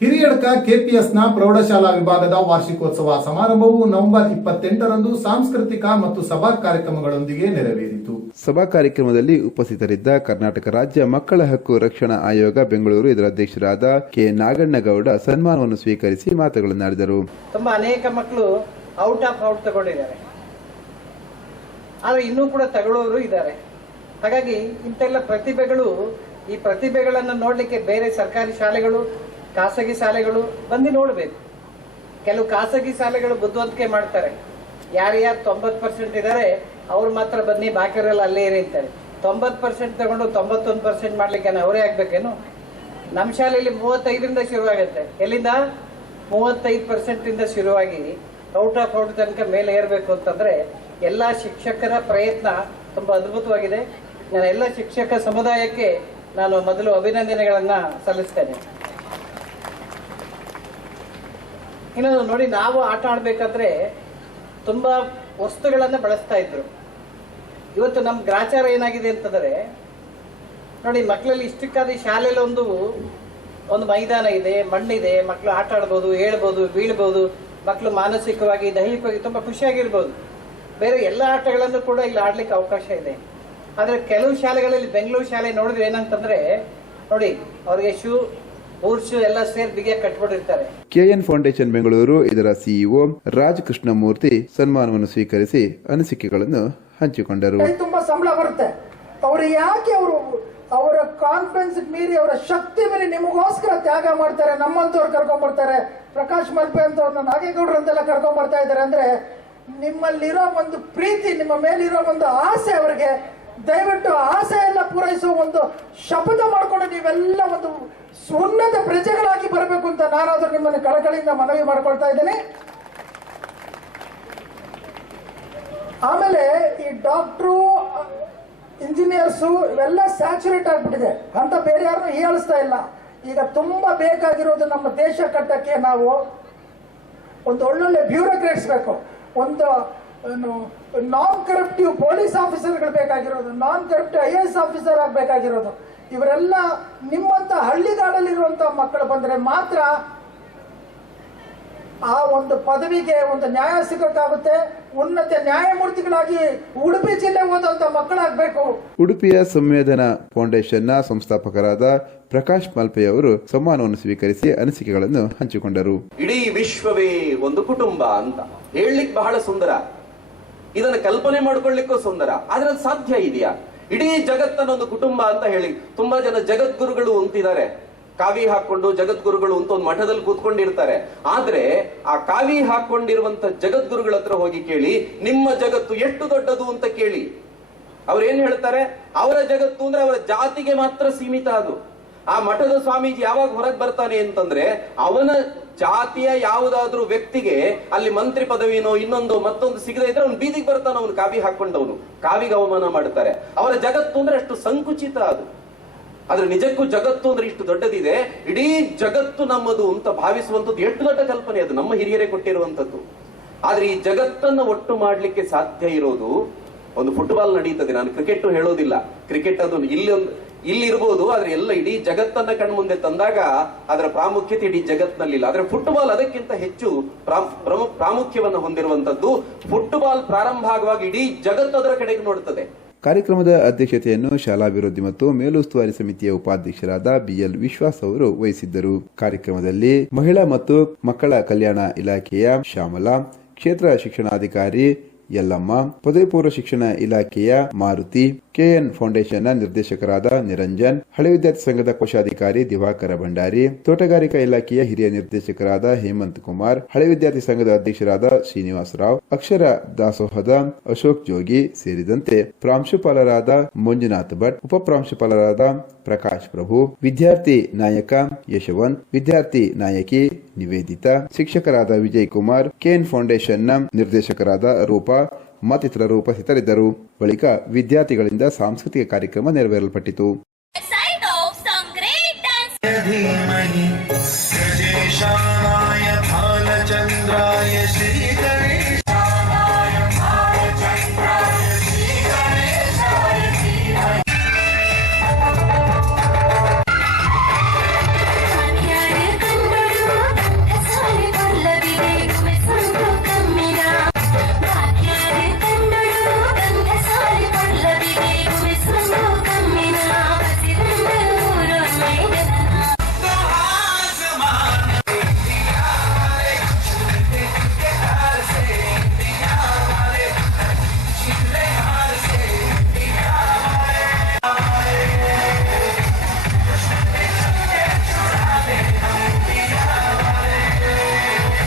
ಹಿರಿಯಡ್ಕ ಕೆಪಿಎಸ್ನ ಪ್ರೌಢಶಾಲಾ ವಿಭಾಗದ ವಾರ್ಷಿಕೋತ್ಸವ ಸಮಾರಂಭವು ನವೆಂಬರ್ ಇಪ್ಪತ್ತೆಂಟರಂದು ಸಾಂಸ್ಕೃತಿಕ ಮತ್ತು ಸಭಾ ಕಾರ್ಯಕ್ರಮಗಳೊಂದಿಗೆ ನೆರವೇರಿತು. ಸಭಾ ಕಾರ್ಯಕ್ರಮದಲ್ಲಿ ಉಪಸ್ಥಿತರಿದ್ದ ಕರ್ನಾಟಕ ರಾಜ್ಯ ಮಕ್ಕಳ ಹಕ್ಕು ರಕ್ಷಣಾ ಆಯೋಗ ಬೆಂಗಳೂರು ಇದರ ಅಧ್ಯಕ್ಷರಾದ ಕೆ ನಾಗಣ್ಣಗೌಡ ಸನ್ಮಾನವನ್ನು ಸ್ವೀಕರಿಸಿ ಮಾತುಗಳನ್ನಾಡಿದರು ತುಂಬಾ ಅನೇಕ ಮಕ್ಕಳು ಔಟ್ ಆಫ್ ಔಟ್ ತಗೊಂಡಿದ್ದಾರೆ. ಆದರೆ ಇನ್ನೂ ಕೂಡ ತಗೊಳ್ಳೋರು ಇದ್ದಾರೆ. ಹಾಗಾಗಿ ಇಂತೆಲ್ಲ ಪ್ರತಿಭೆಗಳು ಈ ಪ್ರತಿಭೆಗಳನ್ನು ನೋಡಲಿಕ್ಕೆ ಬೇರೆ ಸರ್ಕಾರಿ ಶಾಲೆಗಳು ಖಾಸಗಿ ಶಾಲೆಗಳು ಬಂದು ನೋಡಬೇಕು. ಕೆಲವು ಖಾಸಗಿ ಶಾಲೆಗಳು ಬುದ್ಧಿವಂತಿಕೆ ಮಾಡ್ತಾರೆ. ಯಾರ್ಯಾರು ತೊಂಬತ್ತು ಪರ್ಸೆಂಟ್ ಇದ್ದಾರೆ ಅವ್ರು ಮಾತ್ರ ಬನ್ನಿ, ಬಾಕಿಯವರೆಲ್ಲ ಅಲ್ಲೇ ಇರಿ ಅಂತಾರೆ. ತೊಂಬತ್ತು ಪರ್ಸೆಂಟ್ ತಗೊಂಡು ತೊಂಬತ್ತೊಂದು ಪರ್ಸೆಂಟ್ ಮಾಡ್ಲಿಕ್ಕೆ ಅವರೇ ಆಗ್ಬೇಕೇನು? ನಮ್ಮ ಶಾಲೆಯಲ್ಲಿ ಮೂವತ್ತೈದರಿಂದ ಶುರುವಾಗುತ್ತೆ. ಎಲ್ಲಿಂದ? ಮೂವತ್ತೈದು ಪರ್ಸೆಂಟಿಂದ ಶುರುವಾಗಿ ಔಟ್ ಆಫ್ ಔಟ್ ತನಕ ಮೇಲೆ ಏರಬೇಕು ಅಂತಂದ್ರೆ ಎಲ್ಲ ಶಿಕ್ಷಕರ ಪ್ರಯತ್ನ ತುಂಬಾ ಅದ್ಭುತವಾಗಿದೆ. ನಾನು ಎಲ್ಲ ಶಿಕ್ಷಕ ಸಮುದಾಯಕ್ಕೆ ನಾನು ಮೊದಲು ಅಭಿನಂದನೆಗಳನ್ನು ಸಲ್ಲಿಸ್ತೇನೆ. ಇನ್ನೊಂದು ನೋಡಿ, ನಾವು ಆಟ ಆಡ್ಬೇಕಾದ್ರೆ ತುಂಬಾ ವಸ್ತುಗಳನ್ನ ಬಳಸ್ತಾ ಇದ್ರು. ಇವತ್ತು ನಮ್ಮ ಗ್ರಾಚಾರ ಏನಾಗಿದೆ ಅಂತಂದ್ರೆ, ನೋಡಿ, ಮಕ್ಕಳಲ್ಲಿ ಇಷ್ಟಕ್ಕಾದ ಶಾಲೆಯಲ್ಲಿ ಒಂದು ಒಂದು ಮೈದಾನ ಇದೆ, ಮಣ್ಣಿದೆ ಮಕ್ಕಳು ಆಟ ಆಡ್ಬೋದು, ಹೇಳ್ಬೋದು, ಬೀಳ್ಬೋದು ಮಕ್ಕಳು ಮಾನಸಿಕವಾಗಿ, ದೈಹಿಕವಾಗಿ ತುಂಬಾ ಖುಷಿಯಾಗಿರ್ಬೋದು. ಬೇರೆ ಎಲ್ಲ ಆಟಗಳನ್ನು ಕೂಡ ಇಲ್ಲಿ ಆಡ್ಲಿಕ್ಕೆ ಅವಕಾಶ ಇದೆ. ಆದ್ರೆ ಕೆಲವು ಶಾಲೆಗಳಲ್ಲಿ, ಬೆಂಗಳೂರು ಶಾಲೆ ನೋಡಿದ್ರೆ ಏನಂತಂದ್ರೆ, ನೋಡಿ, ಅವ್ರಿಗೆ ಶೂ ಎಲ್ಲ ಸೇರಿ ಬಿಗಿಯ ಕಟ್ಬಿಟ್ಟಿರ್ತಾರೆ. ಕೆಎನ್ ಫೌಂಡೇಶನ್ ಬೆಂಗಳೂರು ಇದರ ಸಿಇಒ ರಾಜ್ ಕೃಷ್ಣಮೂರ್ತಿ ಸನ್ಮಾನವನ್ನು ಸ್ವೀಕರಿಸಿ ಅನಿಸಿಕೆಗಳನ್ನು ಹಂಚಿಕೊಂಡರು. ತುಂಬಾ ಸಂಬಳ ಬರುತ್ತೆ. ಅವರು ಯಾಕೆ ಅವರು ಅವರ ಕಾನ್ಫಿಡೆನ್ಸ್ ಮೀರಿ ಅವರ ಶಕ್ತಿ ಮೀರಿ ನಿಮಗೋಸ್ಕರ ತ್ಯಾಗ ಮಾಡ್ತಾರೆ? ನಮ್ಮಂತವ್ರು ಕರ್ಕೊಂಡ್ ಬರ್ತಾರೆ. ಪ್ರಕಾಶ್ ಮಲ್ಪೆ ಅಂತವ್ರನ್ನ ನಾಗೇಗೌಡರು ಅಂತೆಲ್ಲ ಕರ್ಕೊಂಡ್ ಬರ್ತಾ ಇದ್ದಾರೆ ಅಂದ್ರೆ ನಿಮ್ಮಲ್ಲಿರೋ ಒಂದು ಪ್ರೀತಿ ನಿಮ್ಮ ಮೇಲಿರೋ ಒಂದು ಆಸೆ ಅವರಿಗೆ. ದಯವಿಟ್ಟು ಆಸೆ ಪೂರೈಸುವ ಒಂದು ಶಪಥ ಮಾಡಿಕೊಂಡು ನೀವೆಲ್ಲ ಒಂದು ಉನ್ನತ ಪ್ರಜೆಗಳಾಗಿ ಬರಬೇಕು ಅಂತ ನಾನಾದ್ರೂ ನಿಮ್ಮನ್ನು ಕಳಕಳಿಯಿಂದ ಮನವಿ ಮಾಡ್ಕೊಳ್ತಾ ಇದ್ದೇನೆ. ಆಮೇಲೆ ಈ ಡಾಕ್ಟ್ರು, ಇಂಜಿನಿಯರ್ಸು ಇವೆಲ್ಲ ಸ್ಯಾಚುರೇಟ್ ಆಗ್ಬಿಟ್ಟಿದೆ. ಅಂತ ಬೇರೆ ಯಾರನ್ನೂ ಹೇಳಿಸ್ತಾ ಇಲ್ಲ. ಈಗ ತುಂಬಾ ಬೇಕಾಗಿರೋದು ನಮ್ಮ ದೇಶ ಕಟ್ಟಕ್ಕೆ ನಾವು ಒಂದು ಒಳ್ಳೊಳ್ಳೆ ಬ್ಯೂರೋಕ್ರೇಟ್ಸ್ ಬೇಕು. ಒಂದು ನಾನ್ ಕರಪ್ಟಿವ್ ಪೊಲೀಸ್ ಆಫೀಸರ್ಗಳು ಬೇಕಾಗಿರೋದು non corruptive I A S officer ಆಗಬೇಕಾಗಿರೋದು. ಇವರೆಲ್ಲ ನಿಮ್ಮಂತ ಹಳ್ಳಿಗಾಡಲ್ಲಿರುವಂತ ಮಕ್ಕಳು ಬಂದ್ರೆ ಮಾತ್ರ ಆ ಒಂದು ಪದವಿಗೆ ಒಂದು ನ್ಯಾಯ ಸಿಗಕ್ಕಾಗುತ್ತೆ. ಉನ್ನತ ನ್ಯಾಯಮೂರ್ತಿಗಳಾಗಿ ಉಡುಪಿ ಜಿಲ್ಲೆ ಹೋದಂತ ಮಕ್ಕಳಾಗಬೇಕು. ಉಡುಪಿಯ ಸಂವೇದನಾ ಫೌಂಡೇಶನ್ನ ಸಂಸ್ಥಾಪಕರಾದ ಪ್ರಕಾಶ್ ಮಲ್ಪೆ ಅವರು ಸಮ್ಮಾನವನ್ನು ಸ್ವೀಕರಿಸಿ ಅನಿಸಿಕೆಗಳನ್ನು ಹಂಚಿಕೊಂಡರು. ಇಡೀ ವಿಶ್ವವೇ ಒಂದು ಕುಟುಂಬ ಅಂತ. ಹೇಳಲಿಕ್ಕೆ ಬಹಳ ಸುಂದರ. ಇದನ್ನ ಕಲ್ಪನೆ ಮಾಡ್ಕೊಳ್ಳಿಕ್ಕೂ ಸುಂದರ, ಆದ್ರೆ ಅದು ಸಾಧ್ಯ ಇದೆಯಾ? ಇಡೀ ಜಗತ್ತನ್ನ ಒಂದು ಕುಟುಂಬ ಅಂತ ಹೇಳಿ, ತುಂಬಾ ಜನ ಜಗದ್ಗುರುಗಳು ಅಂತಿದ್ದಾರೆ ಕಾವಿ ಹಾಕೊಂಡು ಜಗದ್ಗುರುಗಳು ಅಂತ ಒಂದು ಮಠದಲ್ಲಿ ಕೂತ್ಕೊಂಡಿರ್ತಾರೆ. ಆದ್ರೆ ಆ ಕಾವಿ ಹಾಕೊಂಡಿರುವಂತ ಜಗದ್ಗುರುಗಳ ಹತ್ರ ಹೋಗಿ ಕೇಳಿ, ನಿಮ್ಮ ಜಗತ್ತು ಎಷ್ಟು ದೊಡ್ಡದು ಅಂತ ಕೇಳಿ. ಅವ್ರು ಏನ್ ಹೇಳ್ತಾರೆ? ಅವರ ಜಗತ್ತು ಅಂದ್ರೆ ಅವರ ಜಾತಿಗೆ ಮಾತ್ರ ಸೀಮಿತ ಅದು. ಆ ಮಠದ ಸ್ವಾಮೀಜಿ ಯಾವಾಗ ಹೊರಗೆ ಬರ್ತಾನೆ ಅಂತಂದ್ರೆ ಅವನ ಜಾತಿಯ ಯಾವುದಾದ್ರೂ ವ್ಯಕ್ತಿಗೆ ಅಲ್ಲಿ ಮಂತ್ರಿ ಪದವಿನೋ ಇನ್ನೊಂದು ಮತ್ತೊಂದು ಸಿಗದೆ ಇದ್ರೆ ಅವ್ನು ಬೀದಿಗೆ ಬರ್ತಾನ, ಅವನು ಕಾವಿ ಹಾಕೊಂಡವನು ಕಾವಿಗೆ ಅವಮಾನ ಮಾಡ್ತಾರೆ ಅವರ ಜಗತ್ತು ಅಂದ್ರೆ ಅಷ್ಟು ಸಂಕುಚಿತ ಅದು. ಆದ್ರೆ ನಿಜಕ್ಕೂ ಜಗತ್ತು ಅಂದ್ರೆ ಇಷ್ಟು ದೊಡ್ಡದಿದೆ. ಇಡೀ ಜಗತ್ತು ನಮ್ಮದು ಅಂತ ಭಾವಿಸುವಂತದ್ದು ಎಷ್ಟು ದೊಡ್ಡ ಕಲ್ಪನೆ ಅದು, ನಮ್ಮ ಹಿರಿಯರೇ ಕೊಟ್ಟಿರುವಂತದ್ದು ಆದ್ರೆ ಈ ಜಗತ್ತನ್ನ ಒಟ್ಟು ಮಾಡ್ಲಿಕ್ಕೆ ಸಾಧ್ಯ ಇರೋದು ಒಂದು ಫುಟ್ಬಾಲ್ ನಡೀತದೆ. ನಾನು ಕ್ರಿಕೆಟ್ ಹೇಳೋದಿಲ್ಲ. ಕ್ರಿಕೆಟ್ ಅದು ಇಲ್ಲಿ ಒಂದು ಇಲ್ಲಿ ಇರ್ಬೋದು ಆದ್ರೆ ಎಲ್ಲ ಇಡೀ ಜಗತ್ತನ್ನ ಕಣ್ಮುಂದೆ ತಂದಾಗ ಅದರ ಪ್ರಾಮುಖ್ಯತೆ ಇಡೀ ಜಗತ್ತಿನಲ್ಲಿಲ್ಲ ಆದ್ರೆ ಫುಟ್ಬಾಲ್ ಅದಕ್ಕಿಂತ ಹೆಚ್ಚು ಪ್ರಾಮ್- ಪ್ರಮು- ಪ್ರಾಮುಖ್ಯವನ್ನು ಹೊಂದಿರುವಂತದ್ದು ಫುಟ್ಬಾಲ್ ಪ್ರಾರಂಭ ಆಗುವಾಗ ಇಡೀ ಜಗತ್ತು ಅದರ ಕಡೆಗೆ ನೋಡುತ್ತದೆ ಕಾರ್ಯಕ್ರಮದ ಅಧ್ಯಕ್ಷತೆಯನ್ನು ಶಾಲಾಭಿವೃದ್ಧಿ ಮತ್ತು ಮೇಲುಸ್ತುವಾರಿ ಸಮಿತಿಯ ಉಪಾಧ್ಯಕ್ಷರಾದ ಬಿಎಲ್ ವಿಶ್ವಾಸ್ ಅವರು ವಹಿಸಿದ್ದರು. ಕಾರ್ಯಕ್ರಮದಲ್ಲಿ ಮಹಿಳಾ ಮತ್ತು ಮಕ್ಕಳ ಕಲ್ಯಾಣ ಇಲಾಖೆಯ ಶ್ಯಾಮಲಾ, ಕ್ಷೇತ್ರ ಶಿಕ್ಷಣಾಧಿಕಾರಿ ಯಲ್ಲಮ್ಮ ಪದವಿ ಪೂರ್ವ ಶಿಕ್ಷಣ ಇಲಾಖೆಯ ಮಾರುತಿ ಕೆಎನ್ ಫೌಂಡೇಶನ್ನ ನಿರ್ದೇಶಕರಾದ ನಿರಂಜನ್, ಹಳೆ ವಿದ್ಯಾರ್ಥಿ ಸಂಘದ ಕೋಶಾಧಿಕಾರಿ ದಿವಾಕರ ಭಂಡಾರಿ, ತೋಟಗಾರಿಕಾ ಇಲಾಖೆಯ ಹಿರಿಯ ನಿರ್ದೇಶಕರಾದ ಹೇಮಂತ್ ಕುಮಾರ್, ಹಳೆ ವಿದ್ಯಾರ್ಥಿ ಸಂಘದ ಅಧ್ಯಕ್ಷರಾದ ಶ್ರೀನಿವಾಸ ರಾವ್, ಅಕ್ಷರ ದಾಸೋಹದ ಅಶೋಕ್ ಜೋಗಿ ಸೇರಿದಂತೆ ಪ್ರಾಂಶುಪಾಲರಾದ ಮಂಜುನಾಥ್ ಭಟ್, ಉಪಪ್ರಾಂಶುಪಾಲರಾದ ಪ್ರಕಾಶ್ ಪ್ರಭು, ವಿದ್ಯಾರ್ಥಿ ನಾಯಕ ಯಶವಂತ್, ವಿದ್ಯಾರ್ಥಿ ನಾಯಕಿ ನಿವೇದಿತಾ, ಶಿಕ್ಷಕರಾದ ವಿಜಯ್ ಕುಮಾರ್, ಕೆಎನ್ ಫೌಂಡೇಶನ್ನ ನಿರ್ದೇಶಕರಾದ ರೂಪಾ ಮತ್ತಿತರರು ಉಪಸ್ಥಿತರಿದ್ದರು. ಬಳಿಕ ವಿದ್ಯಾರ್ಥಿಗಳಿಂದ ಸಾಂಸ್ಕೃತಿಕ ಕಾರ್ಯಕ್ರಮ ನೆರವೇರಲ್ಪಟ್ಟಿತು.